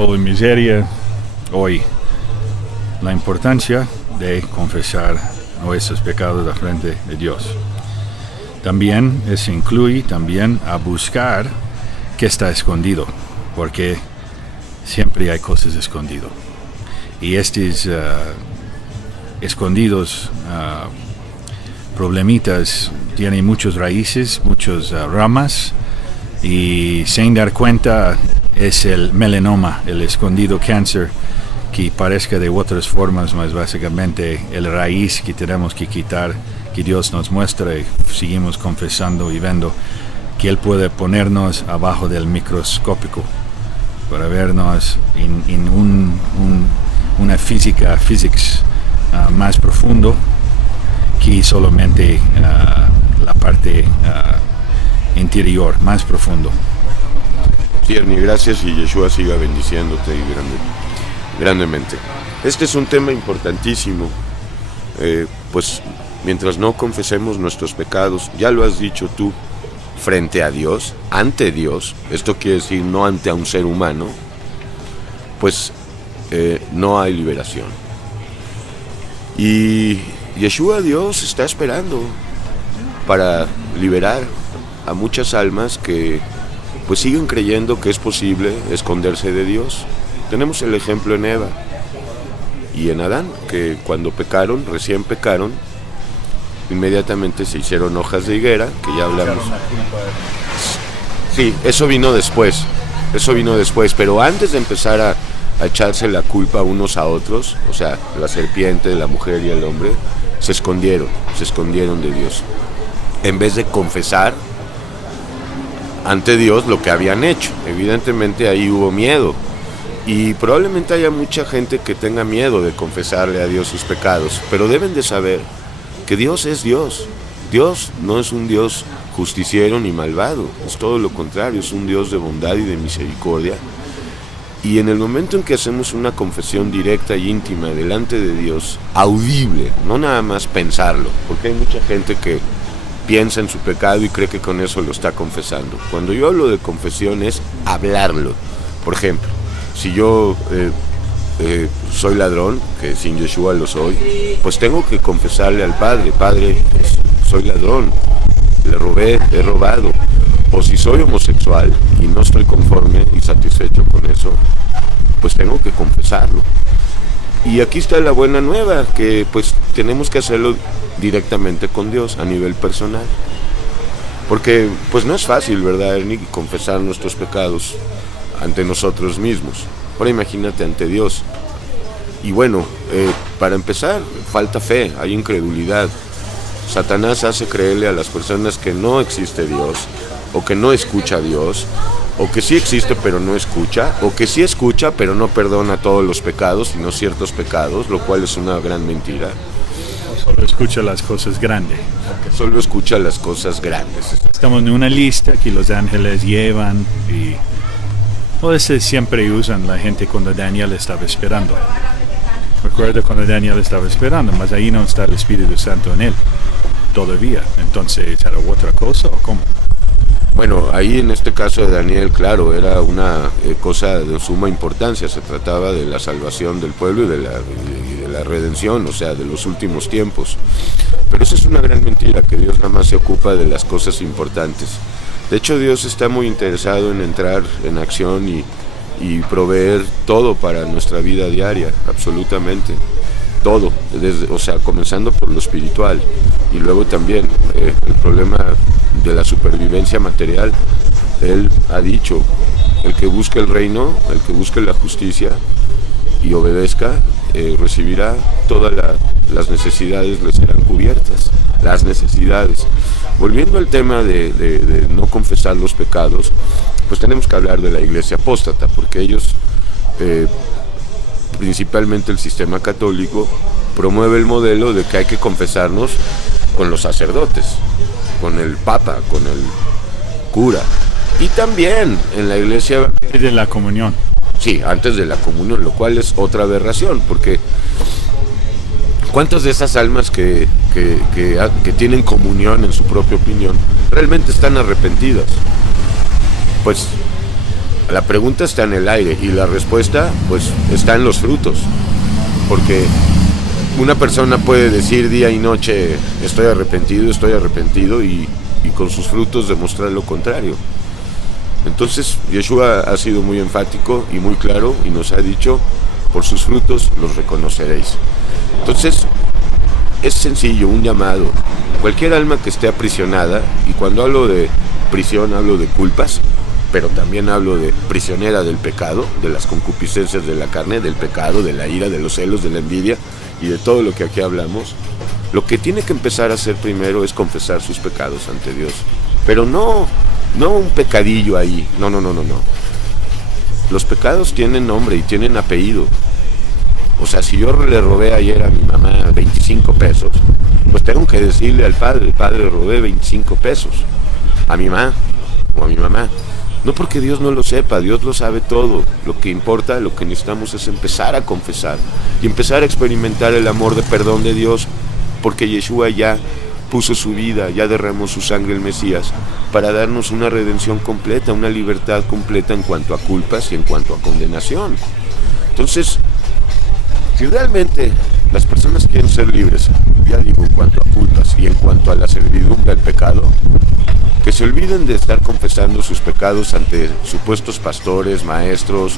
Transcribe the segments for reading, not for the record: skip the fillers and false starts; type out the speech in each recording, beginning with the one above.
o en miseria hoy. La importancia de confesar nuestros pecados de frente de Dios. También eso incluye también a buscar qué está escondido, porque siempre hay cosas escondidas. Y estos escondidos problemitas tienen muchas raíces, muchas ramas, y sin dar cuenta es el melanoma, el escondido cáncer, que parezca de otras formas, mas básicamente el raíz que tenemos que quitar, que Dios nos muestra y seguimos confesando y viendo que Él puede ponernos abajo del microscópico para vernos en una physics más profundo que solamente la parte interior, más profundo. Sí, Ernie, gracias, y Yeshua siga bendiciéndote y grandemente. Este es un tema importantísimo, pues mientras no confesemos nuestros pecados, ya lo has dicho tú, frente a Dios, ante Dios, esto quiere decir no ante a un ser humano, pues no hay liberación. Y Yeshua, Dios, está esperando para liberar a muchas almas que pues siguen creyendo que es posible esconderse de Dios. Tenemos el ejemplo en Eva y en Adán, que cuando pecaron, recién pecaron, inmediatamente se hicieron hojas de higuera, que ya hablamos. Sí, eso vino después, pero antes de empezar a echarse la culpa unos a otros, o sea, la serpiente, la mujer y el hombre, se escondieron de Dios, en vez de confesar ante Dios lo que habían hecho. Evidentemente ahí hubo miedo, y probablemente haya mucha gente que tenga miedo de confesarle a Dios sus pecados, pero deben de saber que Dios es Dios. Dios no es un Dios justiciero ni malvado, es todo lo contrario, es un Dios de bondad y de misericordia. Y en el momento en que hacemos una confesión directa y íntima delante de Dios, audible, no nada más pensarlo, porque hay mucha gente que piensa en su pecado y cree que con eso lo está confesando. Cuando yo hablo de confesión es hablarlo. Por ejemplo, si yo soy ladrón, que sin Yeshua lo soy, pues tengo que confesarle al Padre: Padre, pues, soy ladrón, le robé, he robado. O si soy homosexual y no estoy conforme y satisfecho con eso, pues tengo que confesarlo. Y aquí está la buena nueva, que pues tenemos que hacerlo directamente con Dios a nivel personal. Porque pues no es fácil, ¿verdad, Ernie?, confesar nuestros pecados ante nosotros mismos. Ahora imagínate ante Dios. Y bueno, para empezar, falta fe, hay incredulidad. Satanás hace creerle a las personas que no existe Dios, o que no escucha a Dios, o que sí existe pero no escucha, o que sí escucha pero no perdona todos los pecados, sino ciertos pecados, lo cual es una gran mentira. O solo escucha las cosas grandes. Que solo escucha las cosas grandes. Estamos en una lista que los ángeles llevan, y pues siempre usan la gente cuando Daniel estaba esperando. Recuerda cuando Daniel estaba esperando, mas ahí no está el Espíritu Santo en él todavía. Entonces, ¿era otra cosa o cómo? Bueno, ahí en este caso de Daniel, claro, era una cosa de suma importancia. Se trataba de la salvación del pueblo y de la redención, o sea, de los últimos tiempos. Pero eso es una gran mentira, que Dios nada más se ocupa de las cosas importantes. De hecho, Dios está muy interesado en entrar en acción y proveer todo para nuestra vida diaria, absolutamente. Todo, o sea, comenzando por lo espiritual, y luego también el problema de la supervivencia material. Él ha dicho: el que busque el reino, el que busque la justicia y obedezca, recibirá todas las necesidades, le serán cubiertas, las necesidades. Volviendo al tema de no confesar los pecados, pues tenemos que hablar de la iglesia apóstata, porque ellos, principalmente el sistema católico, promueve el modelo de que hay que confesarnos con los sacerdotes, con el papa, con el cura, y también en la iglesia de la comunión. Sí, antes de la comunión, lo cual es otra aberración, porque ¿cuántas de esas almas que tienen comunión en su propia opinión realmente están arrepentidas? Pues La pregunta está en el aire y la respuesta pues está en los frutos, porque una persona puede decir día y noche estoy arrepentido y con sus frutos demostrar lo contrario. Entonces Yeshua ha sido muy enfático y muy claro y nos ha dicho, por sus frutos los reconoceréis. Entonces es sencillo, un llamado. Cualquier alma que esté aprisionada, y cuando hablo de prisión hablo de culpas, pero también hablo de prisionera del pecado, de las concupiscencias de la carne, del pecado, de la ira, de los celos, de la envidia y de todo lo que aquí hablamos. Lo que tiene que empezar a hacer primero es confesar sus pecados ante Dios, pero no un pecadillo ahí, no. Los pecados tienen nombre y tienen apellido. O sea, si yo le robé ayer a mi mamá 25 pesos, pues tengo que decirle al padre, robé 25 pesos a mi mamá o a mi mamá. No porque Dios no lo sepa, Dios lo sabe todo. Lo que importa, lo que necesitamos es empezar a confesar y empezar a experimentar el amor de perdón de Dios, porque Yeshua ya puso su vida, ya derramó su sangre el Mesías para darnos una redención completa, una libertad completa en cuanto a culpas y en cuanto a condenación. Entonces, si realmente las personas quieren ser libres, ya digo, en cuanto a culpas y en cuanto a la servidumbre al pecado, que se olviden de estar confesando sus pecados ante supuestos pastores, maestros,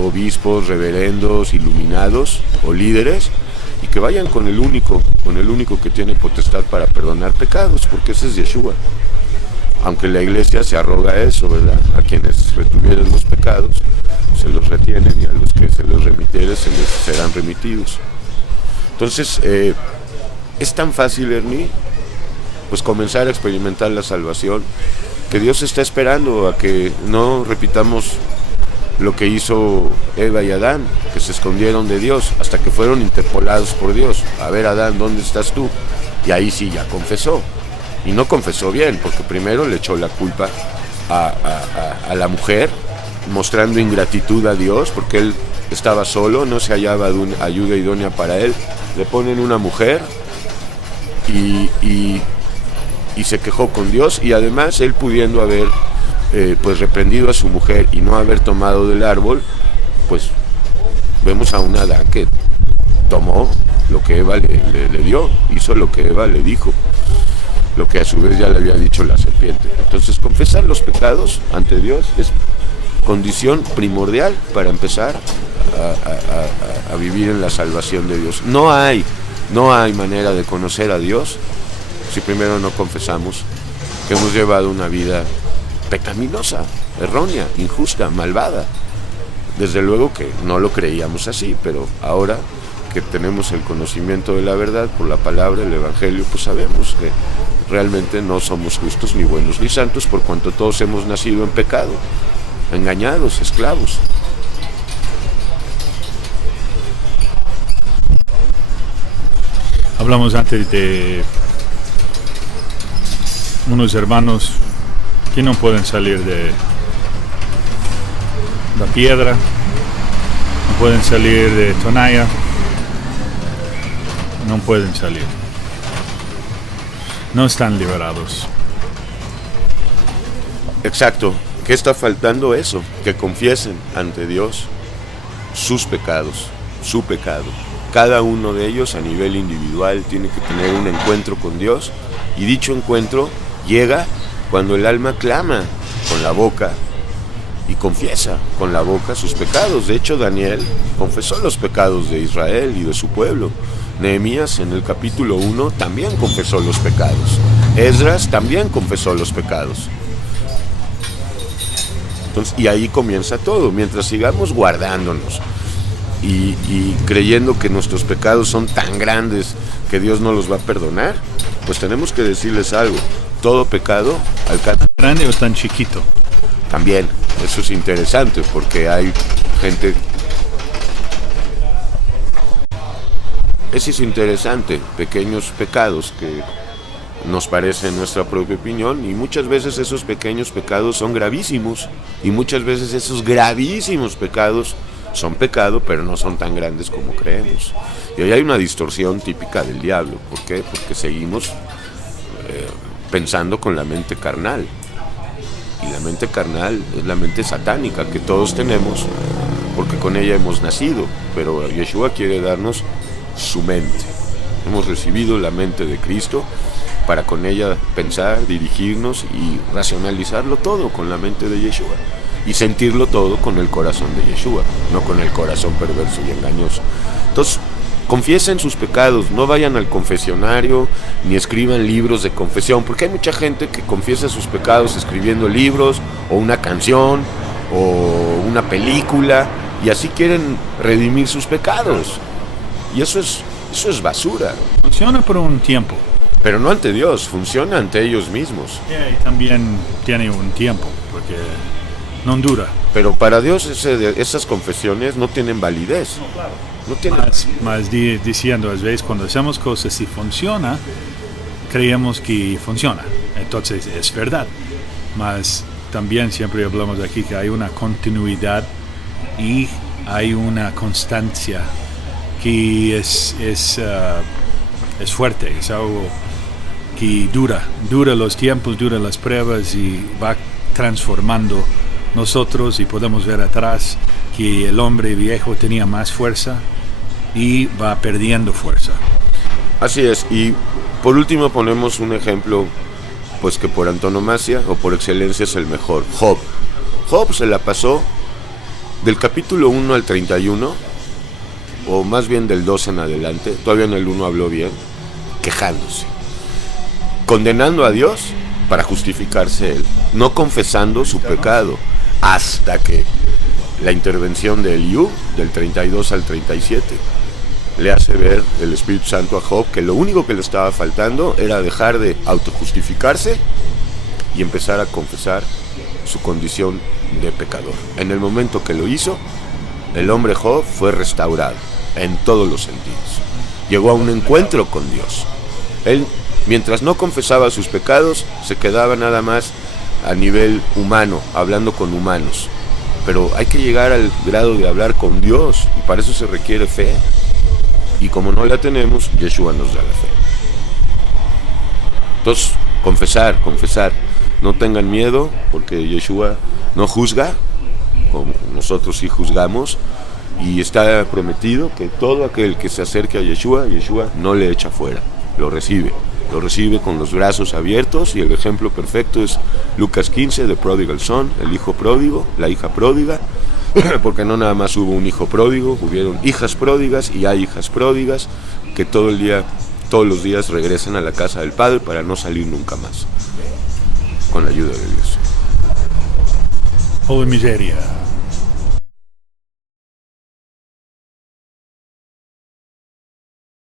obispos, reverendos, iluminados o líderes, y que vayan con el único que tiene potestad para perdonar pecados, porque ese es Yeshua. Aunque la iglesia se arroga eso, ¿verdad? A quienes retuvieron los pecados se los retienen, y a los que se los remitieren se les serán remitidos. Entonces, es tan fácil, Ernie, pues comenzar a experimentar la salvación, que Dios está esperando a que no repitamos lo que hizo Eva y Adán, que se escondieron de Dios hasta que fueron interpolados por Dios. A ver, Adán, ¿dónde estás tú? Y ahí sí ya confesó, y no confesó bien, porque primero le echó la culpa a la mujer, mostrando ingratitud a Dios, porque él estaba solo, no se hallaba ayuda idónea para él. Le ponen una mujer y se quejó con Dios, y además él, pudiendo haber pues reprendido a su mujer y no haber tomado del árbol, pues vemos a un Adán que tomó lo que Eva le dio, hizo lo que Eva le dijo, lo que a su vez ya le había dicho la serpiente. Entonces, confesar los pecados ante Dios es condición primordial para empezar a vivir en la salvación de Dios. No hay manera de conocer a Dios si primero no confesamos que hemos llevado una vida pecaminosa, errónea, injusta, malvada. Desde luego que no lo creíamos así, pero ahora que tenemos el conocimiento de la verdad por la palabra, el Evangelio, pues sabemos que realmente no somos justos, ni buenos, ni santos, por cuanto todos hemos nacido en pecado, engañados, esclavos. Hablamos antes de unos hermanos que no pueden salir de la piedra, no pueden salir de Tonaya, no pueden salir, no están liberados. Exacto. ¿Qué está faltando? Eso, que confiesen ante Dios sus pecados, su pecado. Cada uno de ellos a nivel individual tiene que tener un encuentro con Dios, y dicho encuentro llega cuando el alma clama con la boca y confiesa con la boca sus pecados. De hecho, Daniel confesó los pecados de Israel y de su pueblo. Nehemías en el capítulo 1 también confesó los pecados. Esdras también confesó los pecados. Entonces, y ahí comienza todo. Mientras sigamos guardándonos y creyendo que nuestros pecados son tan grandes que Dios no los va a perdonar, pues tenemos que decirles algo: todo pecado alcanza. ¿Grande o tan chiquito? También, eso es interesante, porque hay gente. Eso es interesante, pequeños pecados que nos parecen nuestra propia opinión, y muchas veces esos pequeños pecados son gravísimos, y muchas veces esos gravísimos pecados son pecado, pero no son tan grandes como creemos. Y ahí hay una distorsión típica del diablo. ¿Por qué? Porque seguimos pensando con la mente carnal. Y la mente carnal es la mente satánica que todos tenemos, porque con ella hemos nacido, pero Yeshua quiere darnos su mente. Hemos recibido la mente de Cristo para con ella pensar, dirigirnos y racionalizarlo todo con la mente de Yeshua. Y sentirlo todo con el corazón de Yeshua, no con el corazón perverso y engañoso. Entonces, confiesen sus pecados, no vayan al confesionario ni escriban libros de confesión, porque hay mucha gente que confiesa sus pecados escribiendo libros o una canción o una película y así quieren redimir sus pecados. Y eso es basura. Funciona por un tiempo. Pero no ante Dios, funciona ante ellos mismos. Y también tiene un tiempo, porque no dura. Pero para Dios esas confesiones no tienen validez. No, claro. No tienen. Más diciendo, a veces cuando hacemos cosas y funciona, creemos que funciona. Entonces es verdad. Mas también siempre hablamos aquí que hay una continuidad y hay una constancia que es fuerte, es algo que dura los tiempos, dura las pruebas y va transformando nosotros, y podemos ver atrás que el hombre viejo tenía más fuerza y va perdiendo fuerza. Así es, y por último ponemos un ejemplo pues que por antonomasia o por excelencia es el mejor, Job. Job se la pasó del capítulo 1 al 31, o más bien del 2 en adelante, todavía en el 1 habló bien, quejándose, condenando a Dios para justificarse él, no confesando su pecado, hasta que la intervención de Eliú, del 32 al 37, le hace ver el Espíritu Santo a Job que lo único que le estaba faltando era dejar de autojustificarse y empezar a confesar su condición de pecador. En el momento que lo hizo, el hombre Job fue restaurado en todos los sentidos. Llegó a un encuentro con Dios. Él, mientras no confesaba sus pecados, se quedaba nada más a nivel humano, hablando con humanos. Pero hay que llegar al grado de hablar con Dios, y para eso se requiere fe. Y como no la tenemos, Yeshua nos da la fe. Entonces, confesar. No tengan miedo, porque Yeshua no juzga, como nosotros sí juzgamos. Y está prometido que todo aquel que se acerque a Yeshua no le echa fuera, lo recibe con los brazos abiertos. Y el ejemplo perfecto es Lucas 15, The Prodigal Son, el hijo pródigo, la hija pródiga, porque no nada más hubo un hijo pródigo, hubieron hijas pródigas y hay hijas pródigas que todos los días regresan a la casa del Padre para no salir nunca más, con la ayuda de Dios. Holy miseria.